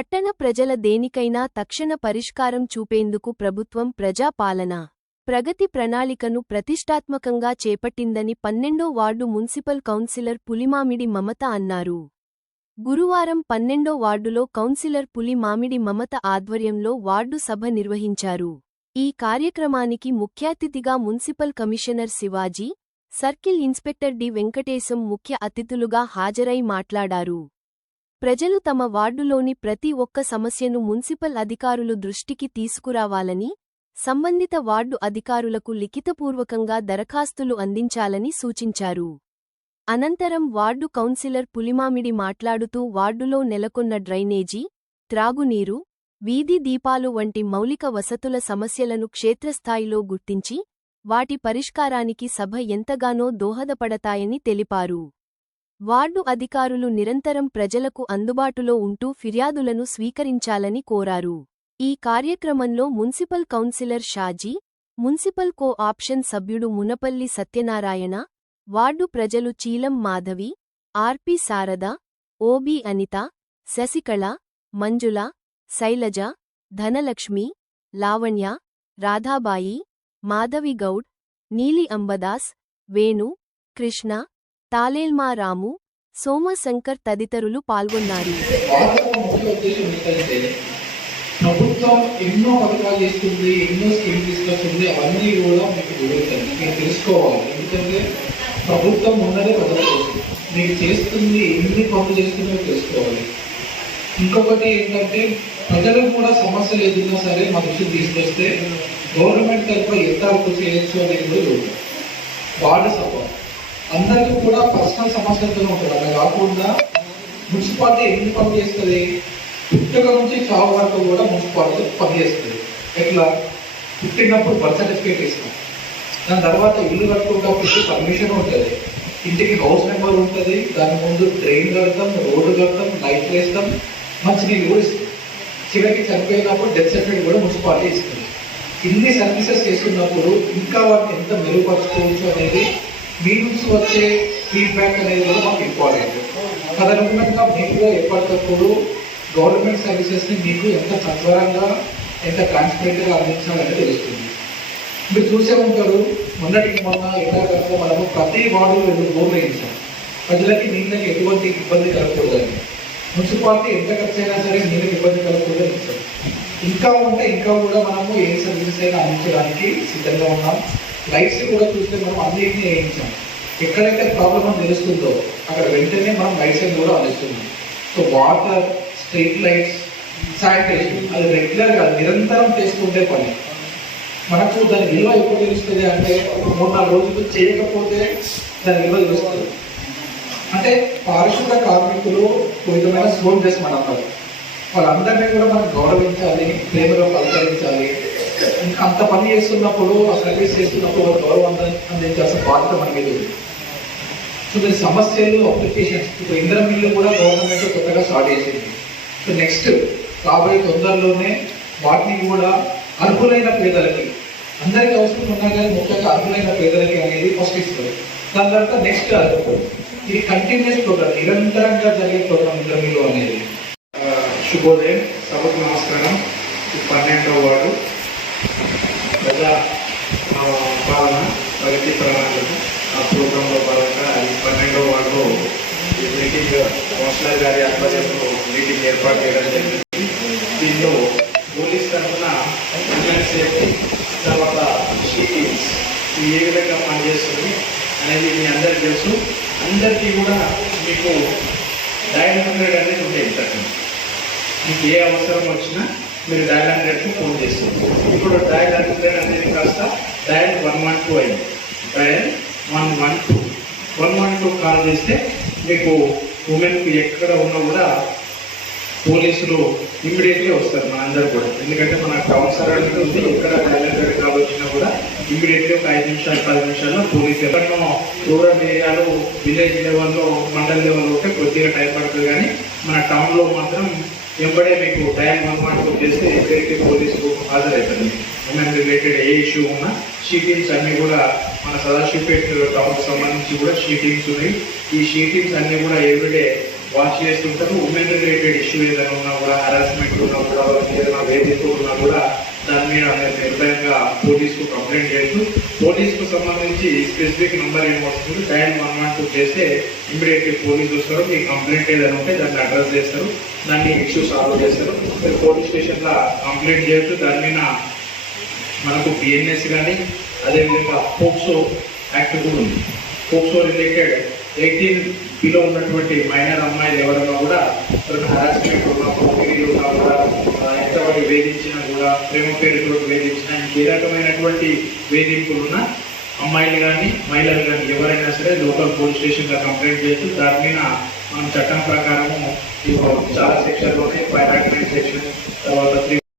పట్టణ ప్రజల దేనికైనా తక్షణ పరిష్కారం చూపేందుకు ప్రభుత్వం ప్రజాపాలన ప్రగతి ప్రణాళికను ప్రతిష్టాత్మకంగా చేపట్టిందని 12వ వార్డు మున్సిపల్ కౌన్సిలర్ పులిమామిడి మమత అన్నారు. గురువారం 12వ వార్డులో కౌన్సిలర్ పులిమామిడి మమత ఆధ్వర్యంలో వార్డు సభ నిర్వహించారు. ఈ కార్యక్రమానికి ముఖ్యాతిథిగా municipal commissioner Shivaji, circle inspector D Venkatesham ముఖ్య అతిథులుగా హాజరై మాట్లాడారు. ప్రజలు తమ వార్డులోని ప్రతి ఒక్క సమస్యను మున్సిపల్ అధికారులు దృష్టికి తీసుకురావాలని, సంబంధిత వార్డు అధికారులకు లిఖితపూర్వకంగా దరఖాస్తులు అందించాలని సూచించారు. అనంతరం వార్డు కౌన్సిలర్ పులిమామిడి మాట్లాడుతూ వార్డులో నెలకొన్న డ్రైనేజీ, త్రాగునీరు, వీధి దీపాలు వంటి మౌలిక వసతుల సమస్యలను క్షేత్రస్థాయిలో గుర్తించి, వాటి పరిష్కారానికి సభ ఎంతగానో దోహదపడతాయని తెలిపారు. వార్డు అధికారులు నిరంతరం ప్రజలకు అందుబాటులో ఉంటూ ఫిర్యాదులను స్వీకరించాలని కోరారు. ఈ కార్యక్రమంలో municipal councillor Shaji, municipal cooption సభ్యుడు మునపల్లి సత్యనారాయణ, వార్డు ప్రజలు చీలం మాధవి, ఆర్పి శారద, ఓబి అనిత, శశికళ, మంజుల, శైలజ, ధనలక్ష్మి, లావణ్య, రాధాబాయి, మాధవి గౌడ్, నీలి అంబదాస్, వేణు, కృష్ణ, తాలేల్మా రాము, సోమశంకర్ తదితరులు పాల్గొన్నారు. ప్రభుత్వం ఎన్నో పథకాలు చేస్తుంది, ఎన్నో స్కీమ్స్ తీసుకొస్తుంది, అవన్నీ కూడా మీకు వివరిస్తుంది. మీరు తెలుసుకోవాలి. ఎందుకంటే ప్రభుత్వం ఉన్నదే ప్రజల కోసం. మీకు చేస్తుంది ఎన్ని పనులు చేస్తుందో తెలుసుకోవాలి. ఇంకొకటి ఏంటంటే ప్రజలకు కూడా సమస్యలు ఎదురున్నా సరే మా దృష్టికి తీసుకొస్తే గవర్నమెంట్ తరఫున ఎంత అప్పు చేయొచ్చు అనేది కూడా చూద్దాం. వార్డు సభ అందరికీ కూడా పర్సనల్ సమస్యలతో ఉంటుంది. అలా కాకుండా మున్సిపాలిటీ ఎన్ని పనులు చేస్తుంది, పుట్టుక నుంచి చావు వరకు కూడా మున్సిపాలిటీ పనిచేస్తుంది. ఎట్లా పుట్టినప్పుడు బర్త్ సర్టిఫికేట్ ఇస్తాం, దాని తర్వాత ఇల్లు కట్టుకున్నప్పుడు పర్మిషన్ ఉంటుంది, ఇంటికి హౌస్ నెంబర్ ఉంటుంది, దాని ముందు డ్రైన్ కడతాం, రోడ్డు కడతాం, లైట్లు వేస్తాం, మంచినీళ్ళు కూడా ఇస్తాం. చివరికి చనిపోయినప్పుడు డెత్ సర్టిఫికేట్ కూడా మున్సిపాలిటీ ఇస్తుంది. ఇన్ని సర్వీసెస్ చేస్తున్నప్పుడు ఇంకా వాటిని ఎంత మెరుగుపరచుకోవచ్చు అనేది మీ నుంచి వచ్చే ఫీడ్బ్యాక్ అనేది కూడా మాకు ఇంపార్టెంట్. తదనుగుణంగా మీకు కూడా ఎప్పటికప్పుడు గవర్నమెంట్ సర్వీసెస్ని మీకు ఎంత సత్వరంగా ఎంత ట్రాన్స్పరెంట్గా అందించాలని తెలుస్తుంది. మీరు చూసే ఉంటారు, మొన్నటికి మొన్న ఎండాకాలంలో మనము ప్రతి వార్డులో 2 బోర్లు వేయించాం. ప్రజలకి నీళ్ళకి ఎటువంటి ఇబ్బంది కలగకూడదని. మున్సిపాలిటీ ఎంత ఖర్చు అయినా సరే నీళ్ళకి ఇబ్బంది కలగకూడదని ఇచ్చాం. ఇంకా ఉంటే ఇంకా కూడా మనము ఏ సర్వీసెస్ అయినా అందించడానికి సిద్ధంగా ఉన్నాం. లైట్స్ కూడా చూస్తే మనం అన్నింటినీ వేయించాం. ఎక్కడైతే ప్రాబ్లం అని తెలుస్తుందో అక్కడ వెంటనే మనం లైట్స్ అని కూడా అందిస్తున్నాం. So water, street lights, sanitation అది రెగ్యులర్గా నిరంతరం చేసుకుంటే పని. మనకు దాని విలువ ఎప్పుడు తెలుస్తుంది అంటే 3-4 రోజులు చేయకపోతే దాని విలువ తెలుస్తుంది. అంటే పారిశుద్ధ కార్మికులు విధమైన స్లోన్ చేసి మనం అంటారు. వాళ్ళందరినీ కూడా మనం గౌరవించాలి, ప్రేమగా పలకరించాలి. అంత పని చేస్తున్నప్పుడు, ఆ సర్వీస్ చేస్తున్నప్పుడు గౌరవం అందించాల్సిన బాధ్యత మన మీద ఉంది. సో దీని సమస్యలు, అప్లికేషన్స్ ఇప్పుడు ఇంధన బిల్లు కూడా గవర్నమెంట్ కొత్తగా స్టార్ట్ చేసింది. సో నెక్స్ట్ రాబోయే తొందరలోనే వాటిని కూడా అర్హులైన పేదలకి, అందరికీ అవసరం ఉన్నా కానీ ముఖ్యంగా అర్హులైన పేదలకి అనేది ఫస్ట్ ఇస్తుంది. దాని తర్వాత నెక్స్ట్ ఇది కంటిన్యూస్ ప్రోగ్రామ్, నిరంతరంగా జరిగే ప్రోగ్రామ్ ఇంధన బిల్లు అనేది. శుభోదయం, సభకు నమస్కారం. 12వ వార్డు ప్రజా పాలన ప్రగతి ప్రణాళిక ఆ ప్రోగ్రాంలో భాగంగా ఈ 12వ వార్డులో మీటింగ్ కౌన్సిలర్ గారి ఆధ్వర్యంలో మీటింగ్ ఏర్పాటు చేయడం జరిగింది. దీనిలో పోలీస్ తరఫున ఉమెన్ సేఫ్టీ, తర్వాత షీటీమ్స్ ఏ విధంగా పనిచేస్తుంది అనేది మీ అందరికీ తెలుసు. అందరికీ కూడా మీకు డయల్ 100 అనేది ఉంటుంది. మీకు ఏ అవసరం వచ్చినా మీరు డయల్ 100కు ఫోన్ చేస్తారు. ఇప్పుడు డయల్ 100 అనేది కాస్త డయల్ 112 అయింది. డయల్ 112 కాల్ చేస్తే మీకు ఉమెన్కి ఎక్కడ ఉన్నా కూడా పోలీసులు ఇమ్మీడియట్గా వస్తారు. మన అందరూ కూడా, ఎందుకంటే మన టౌన్ సరౌండింగ్ ఉంది, ఎక్కడ డయల్ 100 కాల్ వచ్చినా కూడా ఇమ్మీడియట్గా ఒక 5 నిమిషాలు 10 నిమిషాల్లో పోలీసు ఎవరినో రూరల్ ఏరియాలో, విలేజ్ లెవెల్లో, మండల్ లెవెల్లో ఉంటే కొద్దిగా టైం పడుతుంది. కానీ మన టౌన్లో మాత్రం వెంబడే మీకు డయల్ 112 చేస్తే ఎక్కడికి పోలీసుకు హాజరవుతుంది. ఉమెన్ రిలేటెడ్ ఏ ఇష్యూ ఉన్నా షీటింగ్స్ అన్నీ కూడా మన సదాశివపేట టౌన్కి సంబంధించి కూడా షీటింగ్స్ ఉన్నాయి. ఈ షీటింగ్స్ అన్నీ కూడా ఎవ్రీడే వాచ్ చేస్తుంటారు. ఉమెన్ రిలేటెడ్ ఇష్యూ ఏదైనా ఉన్నా కూడా, హరాస్మెంట్ ఉన్నా కూడా, వాళ్ళకి ఏదైనా వేధింపు ఉన్నా కూడా దాని మీద నిర్భయంగా పోలీసుకు కంప్లైంట్ చేస్తూ, పోలీసుకు సంబంధించి స్పెసిఫిక్ నెంబర్ ఏం వస్తుంది, డైల్ 112 చేస్తే ఇమ్మీడియట్లీ పోలీసు వస్తారు. మీ కంప్లైంట్ ఏదైనా ఉంటే దాన్ని అడ్రస్ చేస్తారు, దాన్ని ఇష్యూ సాల్వ్ చేస్తారు. పోలీస్ స్టేషన్లో కంప్లైంట్ చేయొచ్చు. దాని మీద మనకు బిఎన్ఎస్ కానీ అదేవిధంగా పోక్సో యాక్ట్ కూడా ఉంది. పోక్సో రిలేటెడ్ 18 బిలో ఉన్నటువంటి మైనర్ అమ్మాయిలు ఎవరైనా కూడా హరాస్మెంట్ ఉన్నా, పోటీలు ఉన్నా కూడా, ఎంతవరకు వేధించినా కూడా, ప్రేమ పేరుతో వేధించినా, ఇంకే రకమైనటువంటి వేధింపులున్నా అమ్మాయిలు కానీ మహిళలు కానీ ఎవరైనా సరే లోకల్ పోలీస్ స్టేషన్లో కంప్లైంట్ చేస్తూ దాని మీద మనం చట్టం ప్రకారము చాలా సెక్షన్లోనే 509 సెక్షన్, తర్వాత 3